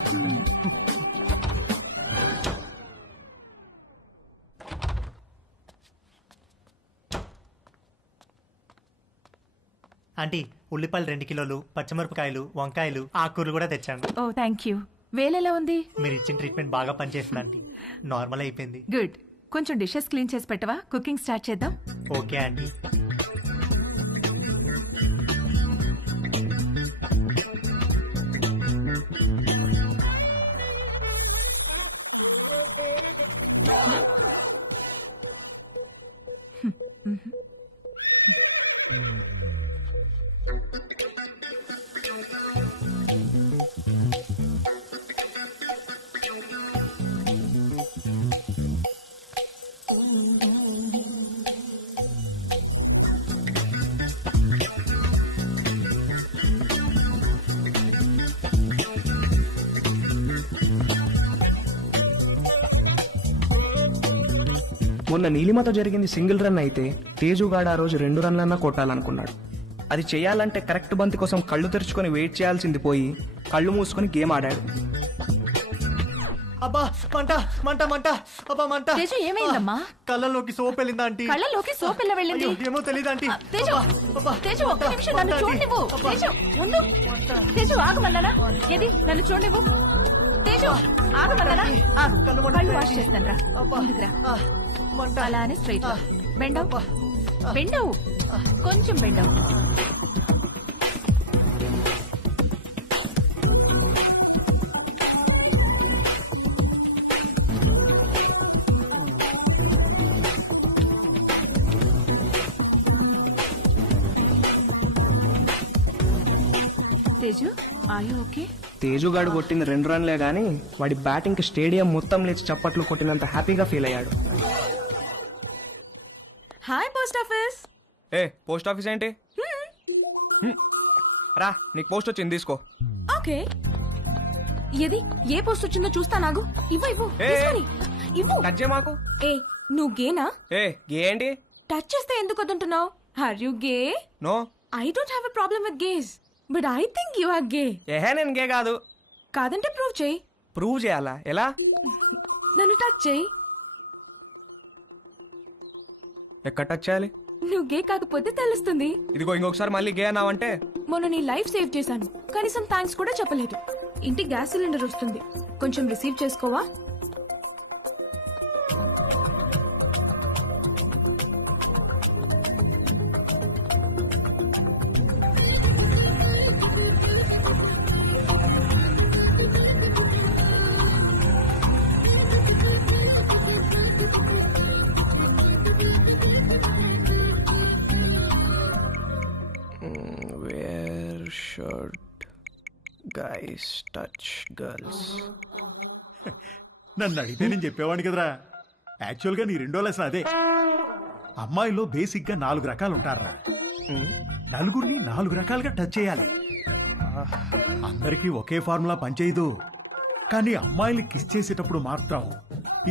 Aunty ఉల్లిపాయలు 2 కిలోలు, పచ్చిమిరపకాయలు, వంకాయలు, ఆకుకూరలు కూడా తెచ్చాను. ఓ థ్యాంక్ యూ. వేలెలా ఉంది? మీరు ఇచ్చిన ట్రీట్మెంట్ బాగా పనిచేస్తుంది ఆంటీ. నార్మల్ అయిపోయింది. గుడ్. కొంచెం డిషెస్ క్లీన్ చేసి పెట్టవా? కుకింగ్ స్టార్ట్ చేద్దాం. Okay aunty. మొన్న నీలిమతో జరిగింది సింగిల్ రన్ అయితే తేజుగాడు ఆ రోజు 2 రన్లన్నా కొట్టాలనుకున్నాడు. అది చేయాలంటే కరెక్ట్ బంతి కోసం కళ్ళు తెరుచుకొని వెయిట్ చేయాల్సింది పోయి కళ్ళు మూసుకొని గేమ్ ఆడాడు. అబ్బా మంట మంట మంట, అబ్బా మంట. తేజు ఏమైందమ్మా? కళ్ళలోకి సోప్ వెళ్ళిందా ఆంటీ? కళ్ళలోకి సోప్ ఎలా వెళ్ళింది? ఏమో తెలీదు ఆంటీ. తేజు, తేజు ఒక్క నిమిషం నన్ను చూడనివ్వు. తేజు ఉండు. తేజు ఆగమన్నానా? ఏది నన్ను చూడనివ్వు. తేజు ఆగమన్నానా? కళ్ళు వాష్ చేస్తాను రా. ముందుకురా. అలానే స్ట్రైట్ బెండవ్ బెండవ్ కొంచెం bend over. Teju are you okay? తేజుగాడు కొట్టిన 2 రన్లే గానీ వాడి బ్యాటింగ్ కి స్టేడియం మొత్తం లేచి చప్పట్లు కొట్టినంత హ్యాపీగా ఫీల్ అయ్యాడు. Hi post office. ఏ పోస్ట్ ఆఫీస్ ఏంటి? రా నీకు పోస్ట్ వచ్చింది తీసుకో. ఓకే. ఏది ఏ పోస్ట్ వచ్చిందో చూస్తా. నాగు ఇవ్వు ఇవ్వు ఇవ్వు. టచ్ చేయ మాకు. ఏ నువ్వు గేనా? ఏ గే ఏంటి? టచ్ చేస్తే ఎందుకు వద్దంటున్నావు? Are you gay? No. I don't have a problem with gays but I think you are gay. ఏహే నేను గే కాదు. కాదంటే ప్రూవ్ చేయి. ప్రూవ్ చేయాలా? ఎలా? నన్ను టచ్ చేయి. ఎక్కడ టచ్ చేయాలి? నువ్వు గే కాకపోతే తెలుస్తుంది. ఇదిగో ఇంకొకసారి మళ్ళీ గే అన్నావంటే. మొన్న నీ లైఫ్ సేవ్ చేశాను, కనీసం థ్యాంక్స్ కూడా చెప్పలేదు. ఇంటికి గ్యాస్ సిలిండర్ వస్తుంది, కొంచెం రిసీవ్ చేసుకోవా? Guys touch girls. నన్ను అడిగితే నేను చెప్పేవాడిని కదరా. యాక్చువల్గా నీ 2వ లెసన్ అదే. అమ్మాయిలో బేసిక్గా 4 రకాలు ఉంటారా. నలుగురిని 4 రకాలుగా టచ్ చేయాలి. అందరికీ ఒకే ఫార్ములా పనిచేయదు. కానీ అమ్మాయిల్ని కిస్ చేసేటప్పుడు మాత్రం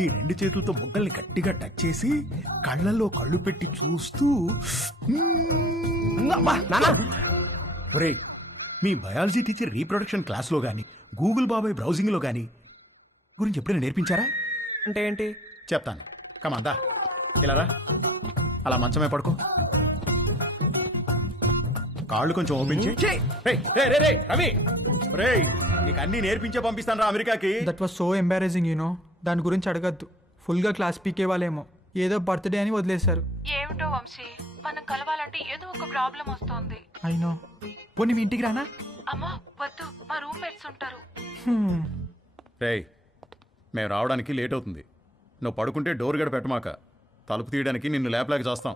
ఈ 2 చేతులతో బొగ్గల్ని గట్టిగా టచ్ చేసి కళ్ళల్లో కళ్ళు పెట్టి చూస్తూ. ఒరేయ్, మీ బయాలజీ టీచర్ రీప్రొడక్షన్ క్లాస్లో గానీ గూగుల్ బాబాయ్ బ్రౌజింగ్లో గానీ గురించి ఎప్పుడైనా నేర్పించారా? అంటే ఏంటి చెప్తాను. కమాందా ఇలా రా. అలా మంచమే పడుకో. కాళ్ళు కొంచెం ఓపెన్ చేయి. రవి రేయ్, నీకు అన్ని నేర్పించే పంపిస్తాను రా అమెరికాకి. That was so embarrassing you know. దాని గురించి అడగద్దు. ఫుల్గా క్లాస్ పీకే వాళ్ళేమో ఏదో బర్త్డే అని వదిలేశారు. ఏమిటో వంశీ, మనం కలవాలంటే ఏదో ఒక ప్రాబ్లం వస్తుంది. అయినో. పోనీ మీ ఇంటికి రానా? అమ్మా వద్దు, మా రూమ్మేట్స్ ఉంటారు. రేయ్, మేము రావడానికి లేట్ అవుతుంది. నువ్వు పడుకుంటే డోర్ గడ పెట్టమాక. తలుపు తీయడానికి నిన్ను లేపలేక చేస్తాం.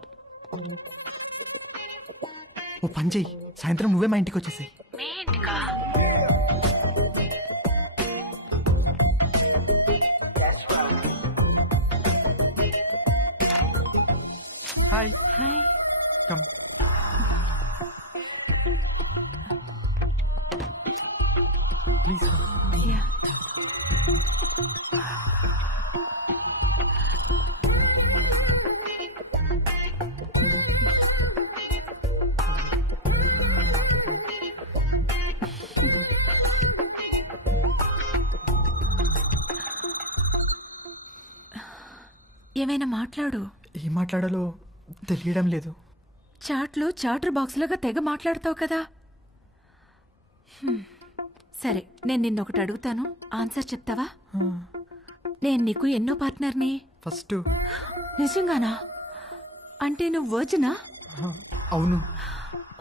ఓ పని చెయ్యి, సాయంత్రం నువ్వే మా ఇంటికి వచ్చేసాయి. మీ ఇంటికా? Hi hi. Come. Please. Yeah. ఏమైనా మాట్లాడు. ఏం మాట్లాడాలో తెలియడం లేదు. చాట్లో చాటర్ బాక్స్ లాగా తెగ మాట్లాడతావు కదా. సరే, నేను నిన్నొకటి అడుగుతాను, ఆన్సర్ చెప్తావా? నేను నీకు ఎన్నో పార్ట్నర్ని? ఫస్ట్. నిజంగానా? అంటే నువ్వు వర్జినా? అవును.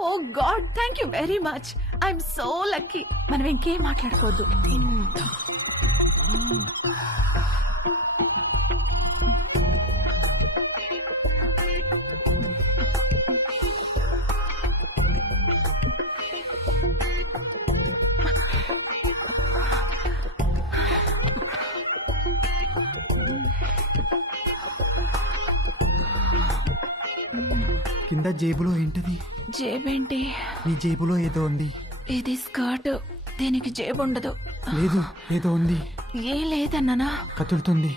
Oh god, thank you very much. I'm so lucky. మనం ఇంకేం మాట్లాడుకోవద్దు. కింద జేబులో ఏంటిది? జేబేంటి? నీ జేబులో ఏదో ఉంది. ఇది స్కర్ట్, దీనికి జేబు ఉండదు. లేదు, ఏదో ఉంది. ఏ లేదన్నానా? కదులుతుంది.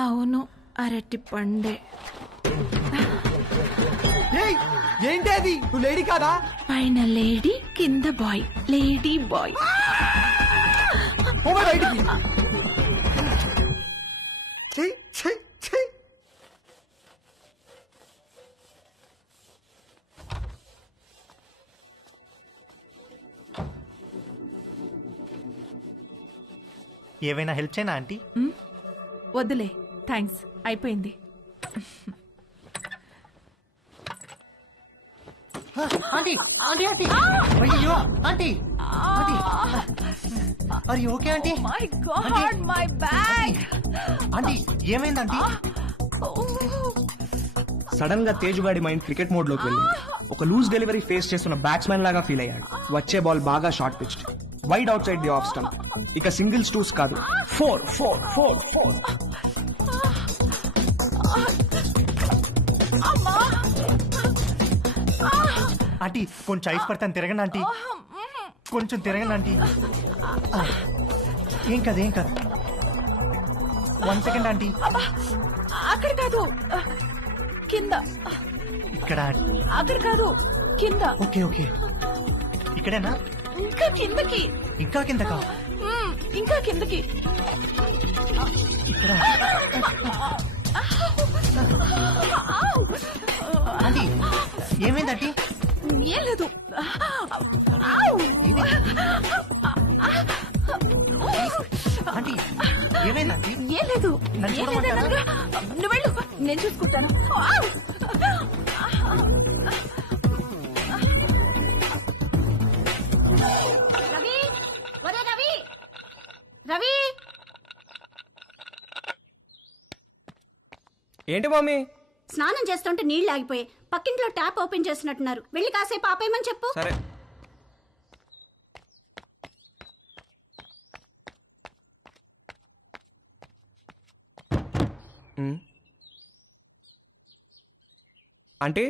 అవును, అరటి పండే. ఏంటి అది? నువ్వు లేడీ కాదా? పైన లేడీ, కింద బాయ్. Lady bye. బయటికి. ఏవైనా హెల్ప్ చేయనా ఆంటీ? వద్దులే, థ్యాంక్స్, అయిపోయింది. ఆంటీ ఆంటీ ఆంటీ అయ్యో ఆంటీ ఆంటీ అరే okay aunty? My God, my bag. Aunty ఏమైంది ఆంటీ? సడన్ గా తేజుగాడి మైండ్ క్రికెట్ మోడ్ లోకి వెళ్ళింది. ఒక లూజ్ డెలివరీ ఫేస్ చేస్తున్న బ్యాట్స్మెన్ లాగా ఫీల్ అయ్యాడు. వచ్చే బాల్ బాగా short pitched, wide out side the off stump. ఇక సింగిల్స్ టూస్ కాదు, 4 4 4 4. ఆంటీ కొంచెం ఐస్ పడతాను, తిరగండి ఆంటీ, కొంచెం తిరగండి ఆంటీ. ఏం కాదు ఏం కాదు. 1 సెకండ్ ఆంటీ. అక్కడ కాదు, కింద. ఇక్కడ. అక్కడ కాదు, కింద. ఓకే ఓకే, ఇక్కడేనా? ఇంకా కిందకి. ఇంకా కిందకా? ఇంకా కిందకి. ఇక్కడ. ఆంటీ ఏమైంది ఆంటీ? ఏం లేదు. ఆంటీ ఏమైంది ఆంటీ? ఏం లేదు. నన్ను చూడమంటారా? నువ్వు వెళ్ళు, నేను చూసుకుంటాను. రవి, ఒరే రవి, రవి. ఏంటి మమ్మీ? స్నానం చేస్తుంటే నీళ్లు ఆగిపోయి పక్కింట్లో ట్యాప్ ఓపెన్ చేసినట్టున్నారు. వెళ్ళి కాసేపు ఆపేయమని చెప్పు. సరే. Aunty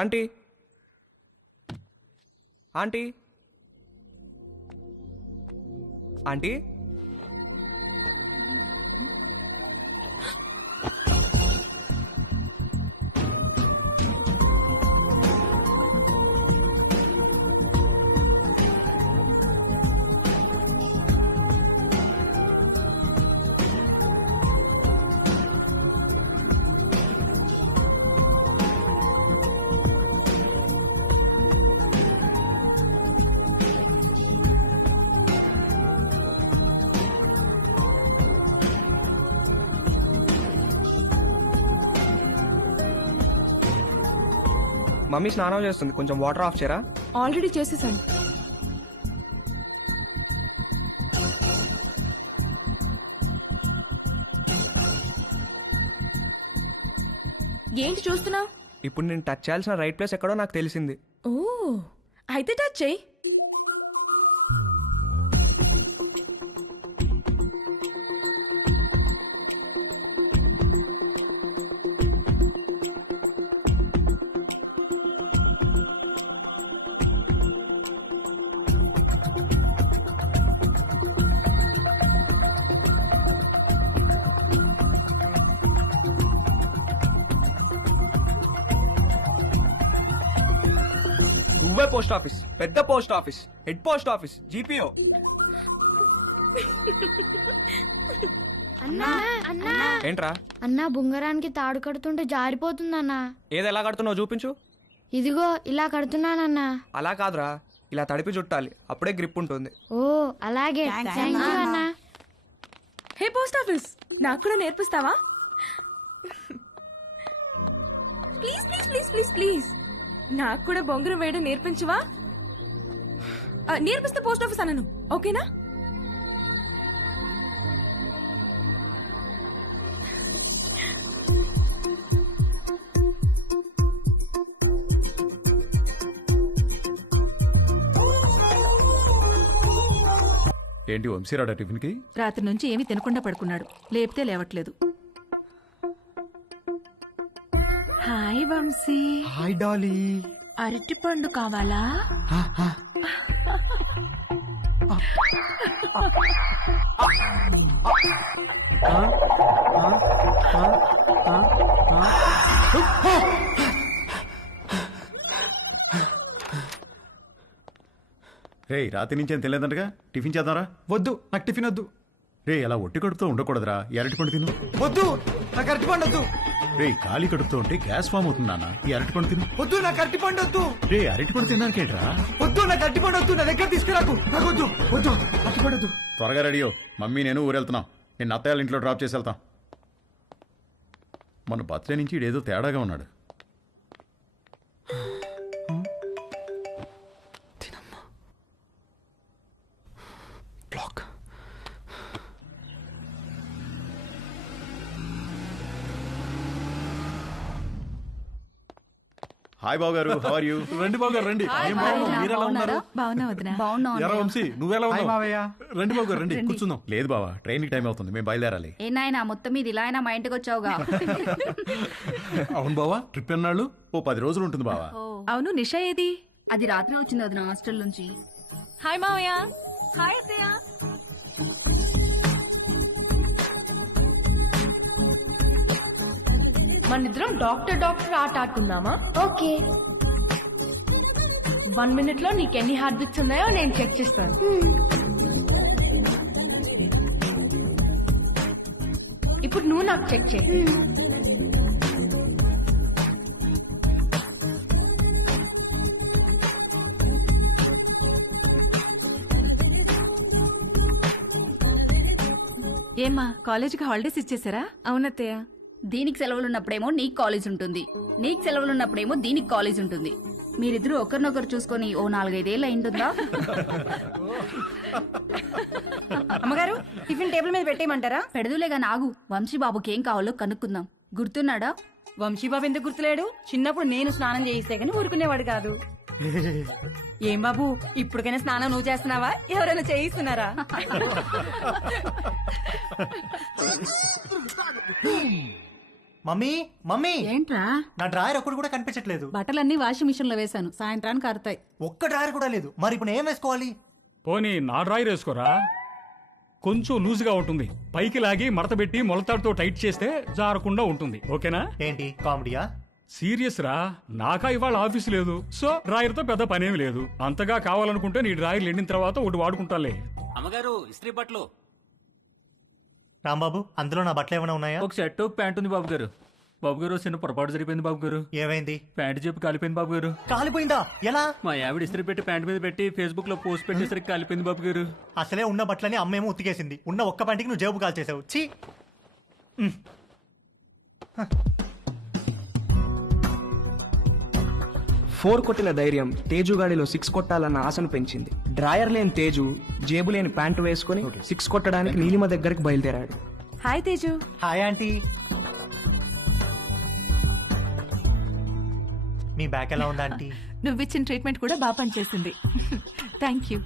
aunty aunty aunty mummy స్నానం చేస్తుంది, కొంచెం వాటర్ ఆఫ్ చేయరా? ఆల్రెడీ చేసేసాను. ఏంటి చూస్తున్నావు? ఇప్పుడు నేను టచ్ చేయాల్సిన రైట్ ప్లేస్ ఎక్కడో నాకు తెలిసింది. ఓ, అయితే టచ్ చేయి. నువ్వే పోస్ట్ ఆఫీస్, పెద్ద post office, head post office, GPO. ఏంట్రా అన్నా బుంగరానికి తాడు కడుతుంటే జారిపోతుందన్నా. ఏది ఎలా కడుతున్నావు చూపించు. ఇదిగో ఇలా కడుతున్నానన్నా. అలా కాదురా, ఇలా తడిపి చుట్టాలి, అప్పుడే గ్రిప్ ఉంటుంది. ఓ అలాగే థ్యాంక్ యూ అన్నా. హే పోస్ట్ ఆఫీస్, నాకు కూడా నేర్పిస్తావా? Please please please please please నాకు కూడా బొంగరం వేయడం నేర్పించవా? నేర్పిస్తే పోస్ట్ ఆఫీస్ అన్నాను, ఓకేనా? ఏంటి వంశీరాడా టిఫిన్కి? రాత్రి నుంచి ఏమీ తినకుండా పడుకున్నాడు, లేపితే లేవట్లేదు. హాయ్ వంశీ. Hi Dolly. అరటి పండు కావాలా? రే రాత్రి నుంచి ఏం తెలియదంటగా, టిఫిన్ చేద్దాంరా. వద్దు, నాకు టిఫిన్ వద్దు. రే అలా ఒట్టి కడుపుతో ఉండకూడదురా, ఈ అరటిపండు తిను. వద్దు, నాకు అరటిపండు వద్దు. రే ఖాళీ కడుపుతో ఉంటే గ్యాస్ ఫామ్ అవుతుంది నాన్న, ఈ అరటిపండు తిను. వద్దు, నాకు అరటిపండు వద్దు. రే అరటిపండు తిన్నాకేంట్రా? వద్దు, నాకు అరటిపండు వద్దు. నా దగ్గర తీసుకురాకు, నాకు వద్దు. వద్దు, అరటిపండు వద్దు. త్వరగా రెడీ అయ్యో, మమ్మీ నేను ఊరెళ్తున్నాం. నేను అత్తయ్య ఇంట్లో డ్రాప్ చేసి వెళ్తాం. మన బర్త్డే నుంచి ఇడేదో తేడాగా ఉన్నాడు. బ్లాక్. హాయ్ బాబు గారు, హౌ ఆర్ యూ? రండి బాబు గారు రండి. ఏం బాబు మీరెలా ఉన్నారు? బాగున్నా వదినా. ఎరా వంశీ నువ్వెలా హాయ్ ఉన్నావు? మావయ్య. రండి బాబు గారు రండి, కూర్చుందాం. లేదు బావా, ట్రైన్కి టైం అవుతుంది, మేము బయలుదేరాలి. ఏ నాయనా మొత్తం మీద ఇలా అయినా మా ఇంటికి వచ్చావుగా? అవును బావా, ట్రిప్ ఎన్నాళ్ళు? ఓ 10 రోజులు ఉంటుంది బావా. అవును, నిషా ఏది? అది రాత్రి వచ్చింది వదిన హాస్టల్ నుంచి. హాయ్ మావయ్య. హాయ్ అత్తయ్య. మనిద్దరం డాక్టర్ ఆట ఆడుకుందామా? ఓకే. 1 minute లో నీకు ఎన్ని హార్ట్ బీట్స్ ఉన్నాయో నేను చెక్ చేస్తాను. ఇప్పుడు నువ్వు నాకు చెక్ చేయి. ఏమ్మా కాలేజీకి హాలిడేస్ ఇచ్చేసారా? అవునత్తయ్య. దీనికి సెలవులు ఉన్నప్పుడేమో నీకు కాలేజ్ ఉంటుంది, నీకు సెలవులు ఉన్నప్పుడేమో దీనికి కాలేజ్ ఉంటుంది. మీరిద్దరూ ఒకరినొకరు చూసుకొని ఓ 4-5 ఏళ్ళు అయింటుందా? అమ్మగారు టిఫిన్ టేబుల్ మీద పెట్టేయమంటారా? పెడదులేగా నాగు, వంశీబాబుకి ఏం కావాలో కనుక్కుందాం. గుర్తున్నాడా? వంశీబాబు ఎందుకు గుర్తులేడు? చిన్నప్పుడు నేను స్నానం చేయిస్తే గానీ ఊరుకునేవాడు కాదు. ఏం బాబు, ఇప్పటికైనా స్నానం నువ్వు చేస్తున్నావా, ఎవరైనా చేయిస్తున్నారా? మమ్మీ మమ్మీ, ఏంట్రా? నా డ్రాయర్ ఒక్కడు కూడా కనిపించట్లేదు. బట్టలన్నీ వాషింగ్ మిషన్ లో వేశాను, సాయంత్రానికి ఆరుతాయి. ఒక్క డ్రాయర్ కూడా లేదు. మరి ఇప్పుడు ఏం వేసుకోవాలి? పోనీ నా డ్రాయర్ వేసుకోరా, కొంచెం లూజ్గా ఉంటుంది. పైకి లాగి మడతబెట్టి మొలతాడుతో టైట్ చేస్తే జారకుండా ఉంటుంది. ఓకేనా? ఏంటి కామెడీయా? సీరియస్ రా, నాకా ఇవాళ ఆఫీస్ లేదు, సో డ్రాయర్ తో పెద్ద పనేమి లేదు. అంతగా కావాలనుకుంటే నీ డ్రాయర్ ఎండిన తర్వాత ఒకటి వాడుకుంటాలే. అమ్మగారు ఇస్త్రీ బట్టలు. రాంబాబు, అందులో నా బట్టలు ఏమైనా ఉన్నాయా? ఒక షర్టు ప్యాంట్ ఉంది బాబు గారు. బాబు గారు చిన్న పొరపాటు జరిగిపోయింది బాబు గారు. ఏమైంది? ప్యాంట్ చెప్పి కాలిపోయింది బాబు గారు. కాలిపోయిందా? ఎలా? మా ఆవిడ ఇస్త్రీ పెట్టి ప్యాంట్ మీద పెట్టి ఫేస్బుక్ లో పోస్ట్ పెట్టేసరికి కాలిపోయింది బాబు గారు. అసలే ఉన్న బట్టలని అమ్మేమో ఉతికేసింది. ఉన్న ఒక్క పంటికి నువ్వు జేబు కాల్చేసావు. ఛీ! 4 కొట్టిన ధైర్యం తేజుగాడిలో 6 కొట్టాలన్న ఆశను పెంచింది. డ్రాయర్ లేని తేజు జేబు లేని ప్యాంటు వేసుకుని 6 కొట్టడానికి నీలిమ దగ్గరికి బయలుదేరాడు. హాయ్ తేజు. Hi aunty. మీ బ్యాక్ ఎలా ఉందా ఆంటీ? నువ్విచ్చిన ట్రీట్మెంట్ కూడా బాగా పనిచేసింది. Thank you.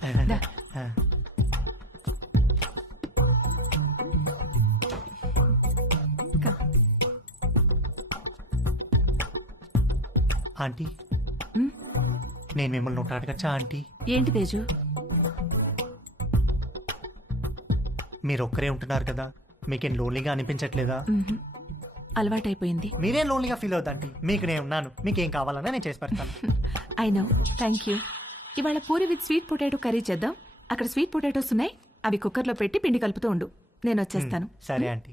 ఆంటీ, నేను మిమ్మల్ని ఒకటి అడగచ్చా ఆంటీ? ఏంటి తేజు? మీరు ఒక్కరే ఉంటున్నారు కదా, మీకేం లోన్లీగా అనిపించట్లేదా? అలవాటైపోయింది. మీరేం లోన్లీగా ఫీల్ అవుతాంటీ, మీకు నేను ఉన్నాను. మీకేం కావాలన్నా నేను చేసి పెడతాను. I know, thank you. ఇవాళ puri with sweet potato curry చేద్దాం. అక్కడ స్వీట్ పొటాటోస్ ఉన్నాయి, అవి కుక్కర్లో పెట్టి పిండి కలుపుతూ ఉండు నేను వచ్చేస్తాను సరే ఆంటీ